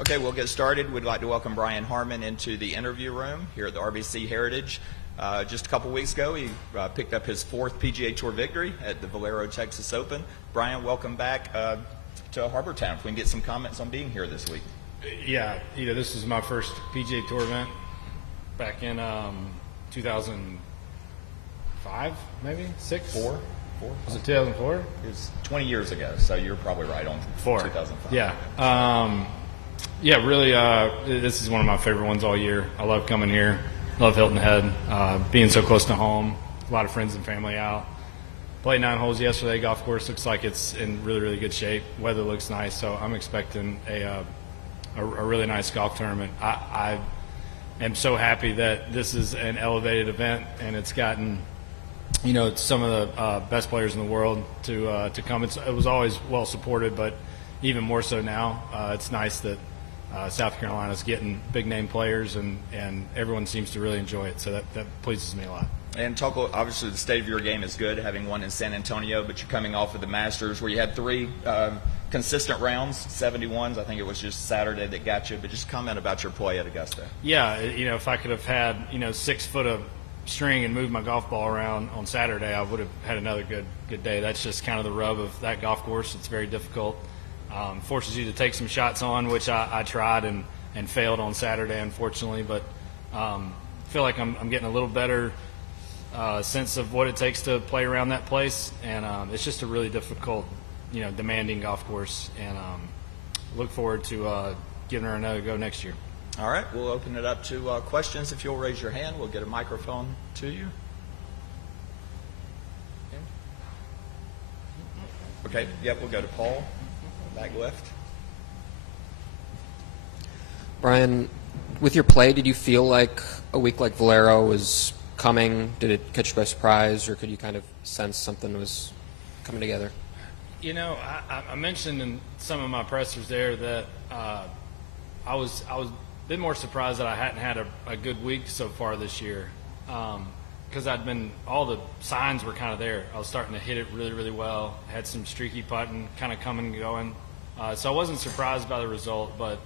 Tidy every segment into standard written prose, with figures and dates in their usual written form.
Okay, we'll get started. We'd like to welcome Brian Harman into the interview room here at the RBC Heritage. Just a couple weeks ago, he picked up his 4th PGA Tour victory at the Valero Texas Open. Brian, welcome back to Harbor Town. If we can get some comments on being here this week. Yeah, this is my first PGA Tour event back in 2005, maybe? 6? 4? Was it 2004? It was 20 years ago, so you're probably right on 4. 2005. Yeah. Yeah, really, this is one of my favorite ones all year. I love coming here. Love Hilton Head, being so close to home. A lot of friends and family out. Played 9 holes yesterday. Golf course looks like it's in really, really good shape. Weather looks nice, so I'm expecting a really nice golf tournament. I am so happy that this is an elevated event, and it's gotten some of the best players in the world to come. It was always well supported, but even more so now. It's nice that South Carolina's getting big name players, and everyone seems to really enjoy it. So that pleases me a lot. And talk, obviously the state of your game is good, having won in San Antonio, but you're coming off of the Masters where you had 3 consistent rounds, 71s. I think it was just Saturday that got you. But just comment about your play at Augusta. Yeah, if I could have had 6 foot of string and moved my golf ball around on Saturday, I would have had another good day. That's just kind of the rub of that golf course. It's very difficult. Forces you to take some shots on, which I tried and failed on Saturday, unfortunately. But feel like I'm getting a little better sense of what it takes to play around that place, and it's just a really difficult, demanding golf course, and look forward to giving her another go next year. All right, we'll open it up to questions. If you'll raise your hand, we'll get a microphone to you. Okay, yep, we'll go to Paul, back left. Brian, with your play, did you feel like a week like Valero was coming? Did it catch you by surprise, or could you kind of sense something was coming together? I mentioned in some of my pressers there that I was a bit more surprised that I hadn't had a good week so far this year, because all the signs were kind of there. I was starting to hit it really, really well. Had some streaky putting, kind of coming and going. So I wasn't surprised by the result, but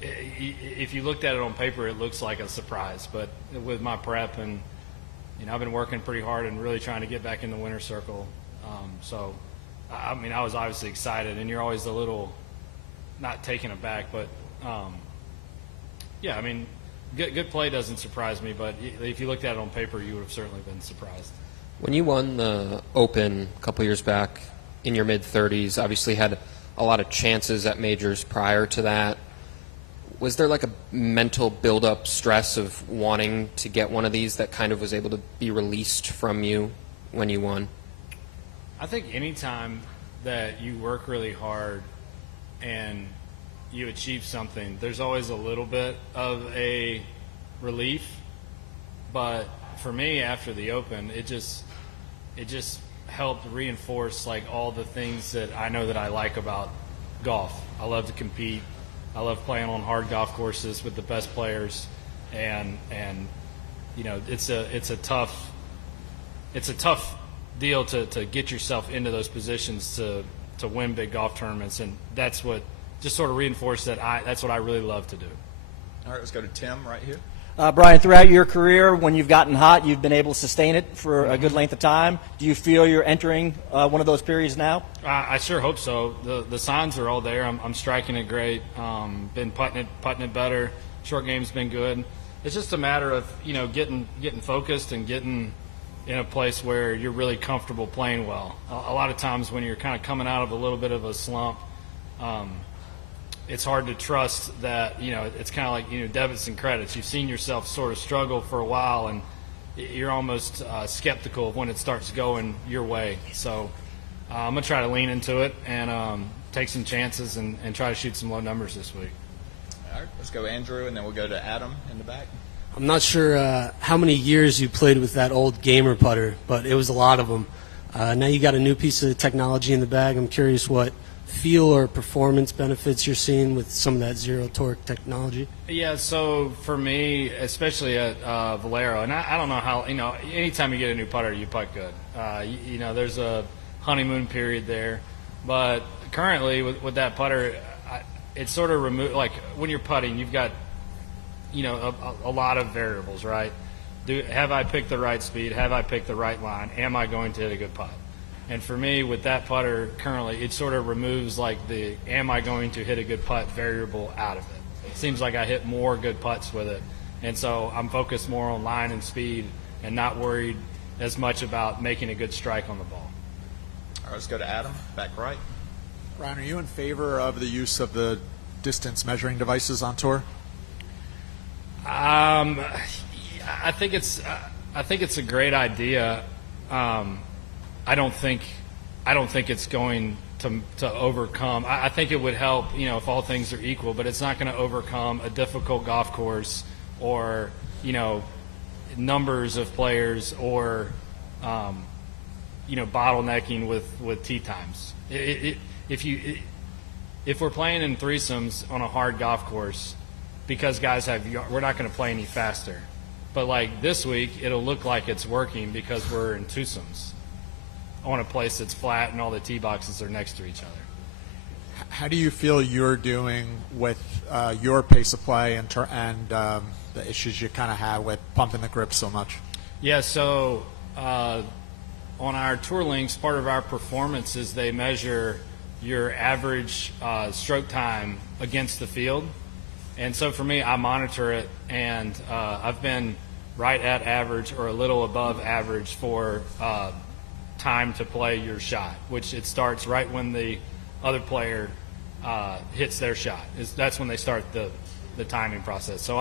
if you looked at it on paper, it looks like a surprise. But with my prep and I've been working pretty hard and really trying to get back in the winner's circle. So I was obviously excited, and you're always a little not taken aback, but yeah, good play doesn't surprise me. But if you looked at it on paper, you would have certainly been surprised. When you won the Open a couple years back in your mid-30s, obviously had a lot of chances at majors prior to that. Was there like a mental build-up stress of wanting to get one of these that kind of was able to be released from you when you won? I think any time that you work really hard and you achieve something, there's always a little bit of a relief. But for me, after the Open, it just helped reinforce like all the things that I know that I like about golf. I love to compete. I love playing on hard golf courses with the best players, and it's a tough deal to get yourself into those positions to win big golf tournaments, and that's what just sort of reinforced that that's what I really love to do. All right, let's go to Tim right here. Brian, throughout your career, when you've gotten hot, you've been able to sustain it for a good length of time. Do you feel you're entering one of those periods now? I sure hope so. The signs are all there. I'm striking it great. Been putting it better. Short game's been good. It's just a matter of getting focused and getting in a place where you're really comfortable playing well. A lot of times when you're kind of coming out of a little bit of a slump, it's hard to trust that, it's kind of like, debits and credits. You've seen yourself sort of struggle for a while, and you're almost skeptical of when it starts going your way. So I'm going to try to lean into it and take some chances and try to shoot some low numbers this week. All right, let's go Andrew, and then we'll go to Adam in the back. I'm not sure how many years you played with that old gamer putter, but it was a lot of them. Now you got a new piece of technology in the bag. I'm curious what feel or performance benefits you're seeing with some of that zero torque technology? Yeah, so for me, especially at Valero, and I don't know how, anytime you get a new putter, you putt good. There's a honeymoon period there. But currently with that putter, it sort of remove, like when you're putting, you've got, you know, a lot of variables, right? Have I picked the right speed? Have I picked the right line? Am I going to hit a good putt? And for me, with that putter currently, it sort of removes like the am I going to hit a good putt variable out of it. It seems like I hit more good putts with it. And so I'm focused more on line and speed and not worried as much about making a good strike on the ball. All right, let's go to Adam, back right. Ryan, are you in favor of the use of the distance measuring devices on tour? I think it's a great idea. I don't think it's going to overcome. I think it would help, you know, if all things are equal, but it's not going to overcome a difficult golf course or, you know, numbers of players or, you know, bottlenecking with tee times. If we're playing in threesomes on a hard golf course, because guys we're not going to play any faster. But like this week, it'll look like it's working because we're in twosomes on a place that's flat and all the tee boxes are next to each other. How do you feel you're doing with your pace of play and the issues you kind of have with pumping the grip so much? Yeah, so on our Tour Links, part of our performance is they measure your average stroke time against the field. And so for me, I monitor it, and I've been right at average or a little above average for time to play your shot, which it starts right when the other player hits their shot. That's when they start the timing process. So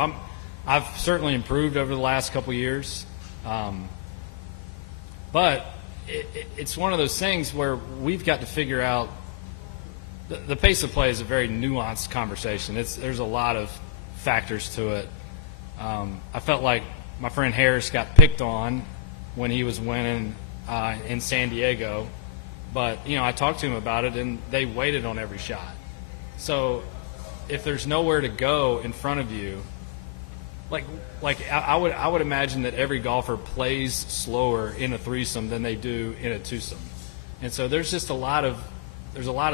I've certainly improved over the last couple years, but it's one of those things where we've got to figure out the pace of play is a very nuanced conversation. There's a lot of factors to it. I felt like my friend Harris got picked on when he was winning in San Diego, but you know, I talked to him about it, and they waited on every shot. So if there's nowhere to go in front of you, like I would imagine that every golfer plays slower in a threesome than they do in a twosome, and so there's a lot of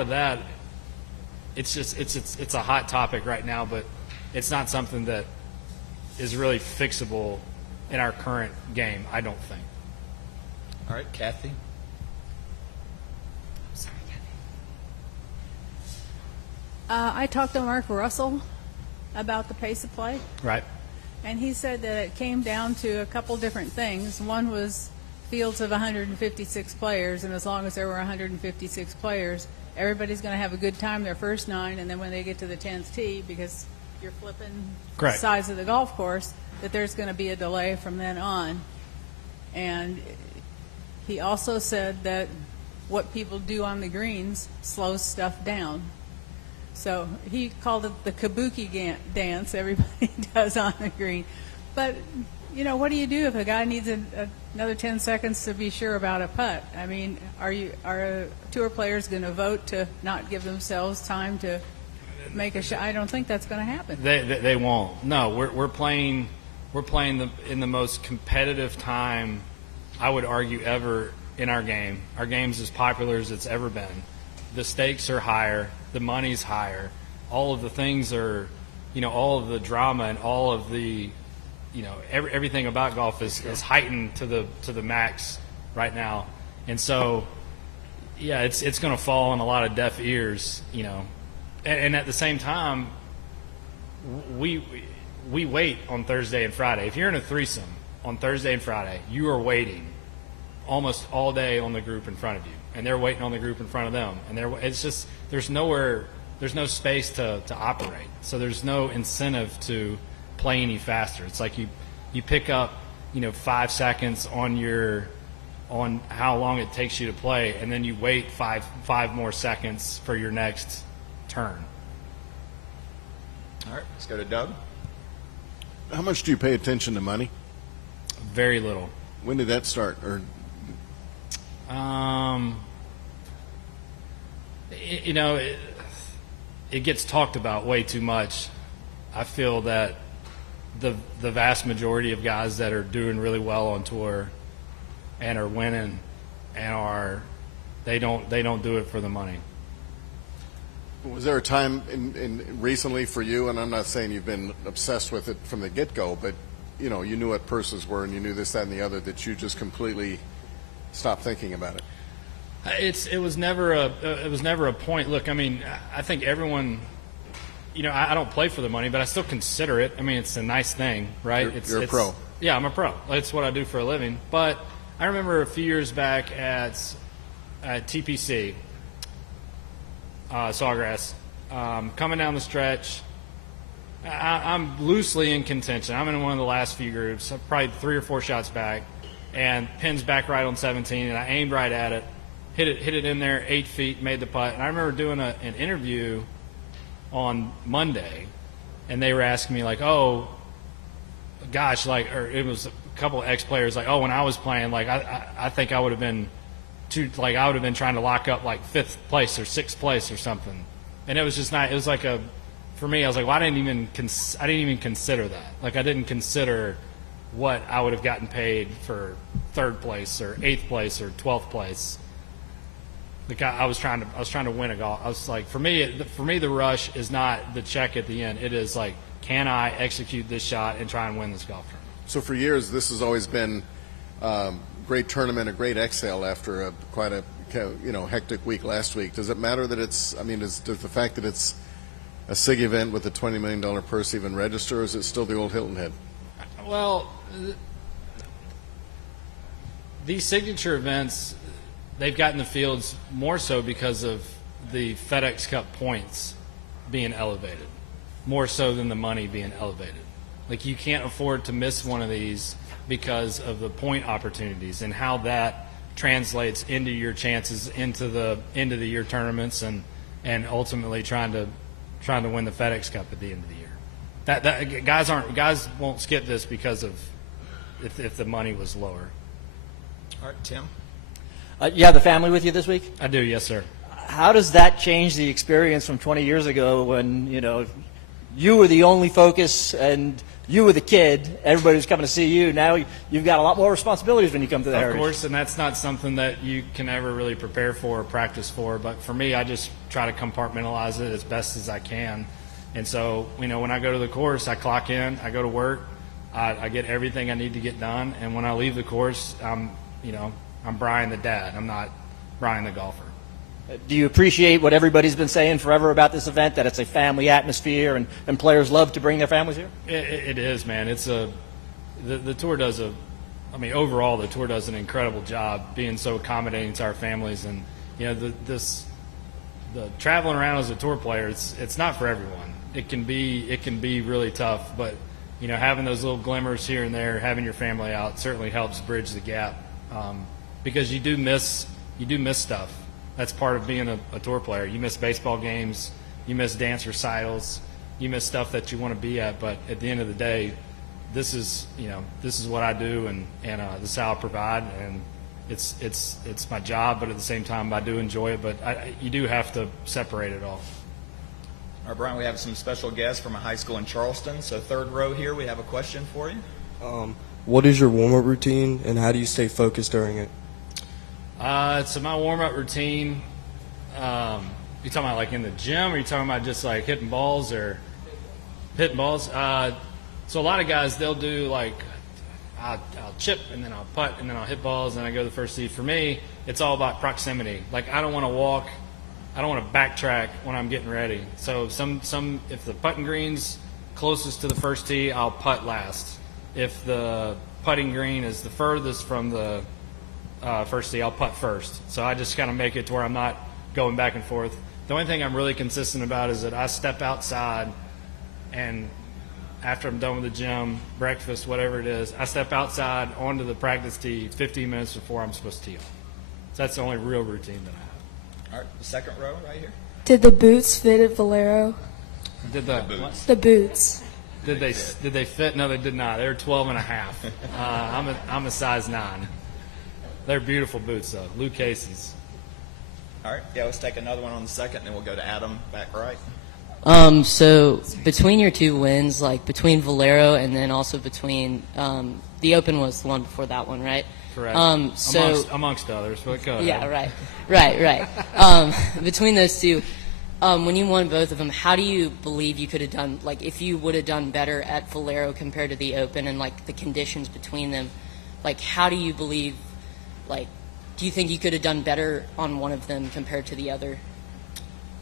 that. It's a hot topic right now, but it's not something that is really fixable in our current game, I don't think. All right, Kathy. Sorry, Kathy. I talked to Mark Russell about the pace of play, Right. and he said that it came down to a couple different things. One was fields of 156 players, and as long as there were 156 players, everybody's going to have a good time their first 9, and then when they get to the 10th tee, because you're flipping the size of the golf course, that there's going to be a delay from then on. And he also said that what people do on the greens slows stuff down. So he called it the kabuki dance everybody does on the green. But, you know, what do you do if a guy needs another 10 seconds to be sure about a putt? I mean, are tour players going to vote to not give themselves time to make a shot? I don't think that's going to happen. They won't. No, we're playing in the most competitive time, I would argue, ever in our game. Our game's as popular as it's ever been. The stakes are higher. The money's higher. All of the things are, you know, all of the drama and all of the, you know, everything about golf is heightened to the max right now. And so, yeah, it's going to fall on a lot of deaf ears, you know. And at the same time, we wait on Thursday and Friday. If you're in a threesome on Thursday and Friday, you are waiting almost all day on the group in front of you, and they're waiting on the group in front of them. And it's just there's no space to operate. So there's no incentive to play any faster. It's like you pick up, you know, 5 seconds on how long it takes you to play, and then you wait five more seconds for your next turn. All right, let's go to Doug. How much do you pay attention to money? Very little. When did that start? Or you know, it gets talked about way too much. I feel that the vast majority of guys that are doing really well on tour and are winning and they don't do it for the money. Was there a time in recently for you, and I'm not saying you've been obsessed with it from the get-go, but you know, you knew what purses were and you knew this, that, and the other, that you just completely stopped thinking about it? It was never a point. Look, I mean, I think everyone, you know, I don't play for the money, but I still consider it. I mean, it's a nice thing, right? You're a pro. Yeah, I'm a pro. That's what I do for a living. But I remember a few years back at TPC, Sawgrass, coming down the stretch. I'm loosely in contention. I'm in one of the last few groups, probably 3 or 4 shots back, and pins back right on 17, and I aimed right at it, hit it in there, 8 feet, made the putt. And I remember doing an interview on Monday, and they were asking me like, "Oh, gosh," like, or it was a couple of ex-players like, "Oh, when I was playing, like, I think I would have been I would have been trying to lock up like 5th place or 6th place or something." And it was just not. It was like for me, I was like, well, I didn't even consider that. Like, I didn't consider what I would have gotten paid for 3rd place or 8th place or 12th place. Like, I was trying to win a golf. I was like, for me, the rush is not the check at the end. It is like, can I execute this shot and try and win this golf tournament? So for years, this has always been great tournament, a great exhale after quite a hectic week last week. Does it matter that it's? I mean, does the fact that it's a SIG event with a $20 million purse even register, or is it still the old Hilton Head? Well, these signature events, they've gotten the fields more so because of the FedEx Cup points being elevated, more so than the money being elevated. Like, you can't afford to miss one of these because of the point opportunities and how that translates into your chances into the end of the year tournaments and ultimately trying to win the FedEx Cup at the end of the year. Guys won't skip this because of if the money was lower. All right, Tim. You have the family with you this week? I do, yes, sir. How does that change the experience from 20 years ago when, you were the only focus and you were the kid, everybody was coming to see you. Now you've got a lot more responsibilities when you come to the Heritage. Of course, and that's not something that you can ever really prepare for or practice for. But for me, I just try to compartmentalize it as best as I can. And so, when I go to the course, I clock in, I go to work, I get everything I need to get done. And when I leave the course, I'm Brian the dad. I'm not Brian the golfer. Do you appreciate what everybody's been saying forever about this event, that it's a family atmosphere and players love to bring their families here? It is, man. It's the tour does overall the tour does an incredible job being so accommodating to our families. And, the traveling around as a tour player, it's not for everyone. It can be really tough, but, having those little glimmers here and there, having your family out certainly helps bridge the gap, because you do miss stuff. That's part of being a tour player. You miss baseball games, you miss dance recitals, you miss stuff that you want to be at. But at the end of the day, this is what I do, and this is how I provide, and it's my job. But at the same time, I do enjoy it. But you do have to separate it all. All right, Brian, we have some special guests from a high school in Charleston. So 3rd row here, we have a question for you. What is your warm-up routine, and how do you stay focused during it? So my warm-up routine, you talking about like in the gym, or you talking about just like hitting balls or hitting balls? So a lot of guys, they'll do like, I'll chip and then I'll putt and then I'll hit balls and I go to the first tee. For me, it's all about proximity. Like, I don't want to walk, I don't want to backtrack when I'm getting ready. So if the putting green's closest to the first tee, I'll putt last. If the putting green is the furthest from the first tee, I'll putt first. So I just kind of make it to where I'm not going back and forth. The only thing I'm really consistent about is that I step outside, and after I'm done with the gym, breakfast, whatever it is, I step outside onto the practice tee 15 minutes before I'm supposed to tee off. So that's the only real routine that I have. All right, the 2nd row right here. Did the boots fit at Valero? Did The boots. Did they fit? No, they did not. They were 12 and a half. I'm a size 9. They're beautiful boots, though. Lou Casey's. All right. Yeah, let's take another one on the 2nd, and then we'll go to Adam back right. So between your 2 wins, like between Valero and then also between the Open was the one before that one, right? Correct. So amongst others. But go ahead. Yeah, right. Between those 2, when you won both of them, how do you believe you could have done, like, if you would have done better at Valero compared to the Open and, like, the conditions between them? Like, how do you believe, like, do you think you could have done better on one of them compared to the other?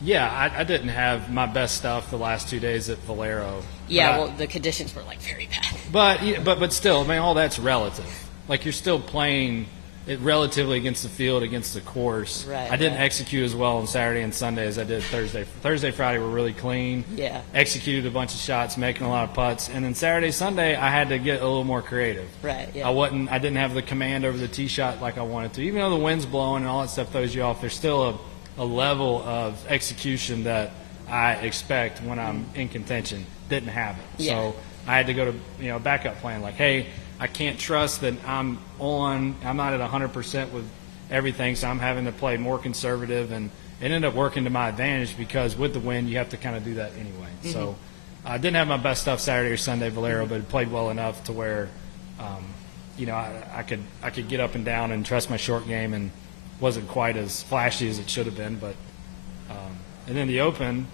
Yeah, I didn't have my best stuff the last 2 days at Valero. Yeah, well, the conditions were, like, very bad. But still, I mean, all that's relative. Like, you're still playing it relatively against the field, against the course. Right, I didn't right. execute as well on Saturday and Sunday as I did Thursday. Thursday, Friday were really clean. Yeah. Executed a bunch of shots, making a lot of putts. And then Saturday, Sunday, I had to get a little more creative. Right, yeah. I didn't have the command over the tee shot like I wanted to. Even though the wind's blowing and all that stuff throws you off, there's still a level of execution that I expect when I'm in contention. Didn't have it. Yeah. So I had to go to backup plan. Like, hey, I can't trust that I'm not at 100% with everything, so I'm having to play more conservative, and it ended up working to my advantage because with the wind, you have to kind of do that anyway. Mm-hmm. So I didn't have my best stuff Saturday or Sunday Valero, but it played well enough to where, I could get up and down and trust my short game, and wasn't quite as flashy as it should have been. But and then the Open,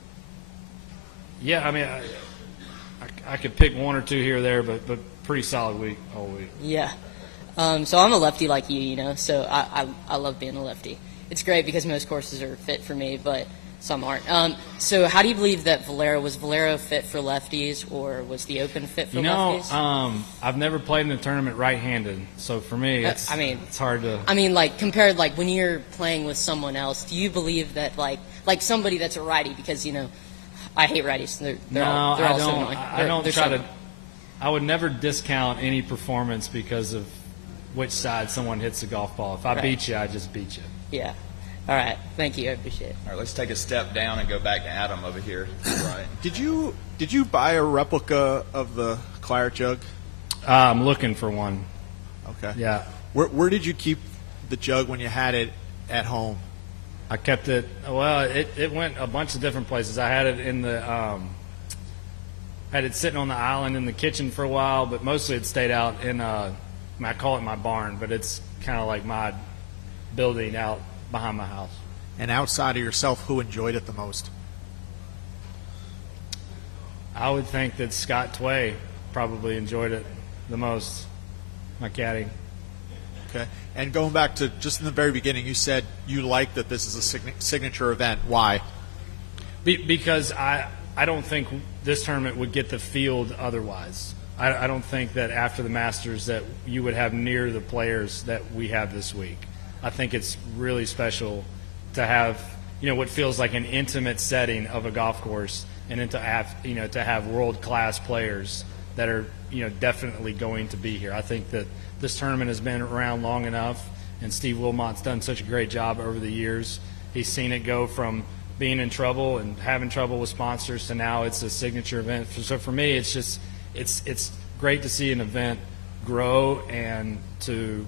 yeah, I mean, I could pick one or two here or there, but pretty solid week all week. Yeah. So I'm a lefty like you, so I love being a lefty. It's great because most courses are fit for me, but some aren't. So how do you believe that was Valero fit for lefties, or was the Open fit for lefties? I've never played in a tournament right-handed, so for me, it's hard to. I mean, like, compared, like, when you're playing with someone else, do you believe that, like somebody that's a righty, because, I hate righties. They're all so annoying. I don't they're try so to. I would never discount any performance because of which side someone hits the golf ball. If I beat you, I just beat you. Yeah. All right. Thank you. I appreciate it. All right, let's take a step down and go back to Adam over here. Right. Did you buy a replica of the Claret jug? I'm looking for one. Okay. Yeah. Where did you keep the jug when you had it at home? I kept it. Well, it went a bunch of different places. I had it in the. Had it sitting on the island in the kitchen for a while, but mostly it stayed out in. I call it my barn, but it's kind of like my building out behind my house. And outside of yourself, who enjoyed it the most? I would think that Scott Tway probably enjoyed it the most, my caddy. Okay. And going back to just in the very beginning, you said you like that this is a signature event. Why? Because I don't think this tournament would get the field otherwise. I don't think that after the Masters that you would have near the players that we have this week. I think it's really special to have, what feels like an intimate setting of a golf course, and then to have world-class players that are, definitely going to be here. I think that this tournament has been around long enough, and Steve Wilmot's done such a great job over the years. He's seen it go from being in trouble and having trouble with sponsors to now it's a signature event. So for me, it's just it's great to see an event grow and to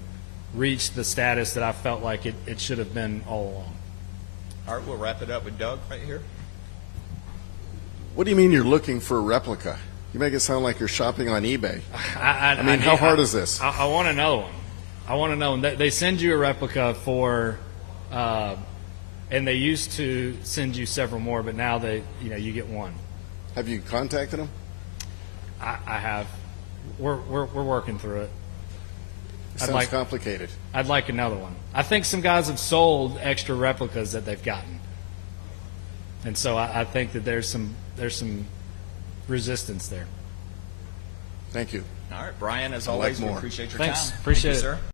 reach the status that I felt like it should have been all along. All right, we'll wrap it up with Doug right here. What do you mean you're looking for a replica? You make it sound like you're shopping on eBay. I mean, how hard is this? I want another one. I want another one. They send you a replica for, and they used to send you several more, but now you get one. Have you contacted them? I have. We're working through it. Sounds complicated. I'd like another one. I think some guys have sold extra replicas that they've gotten, and so I think that there's some resistance there. Thank you. All right, Brian, as I'd like always, we more. appreciate your Thanks. time. Appreciate Thank you, it. sir.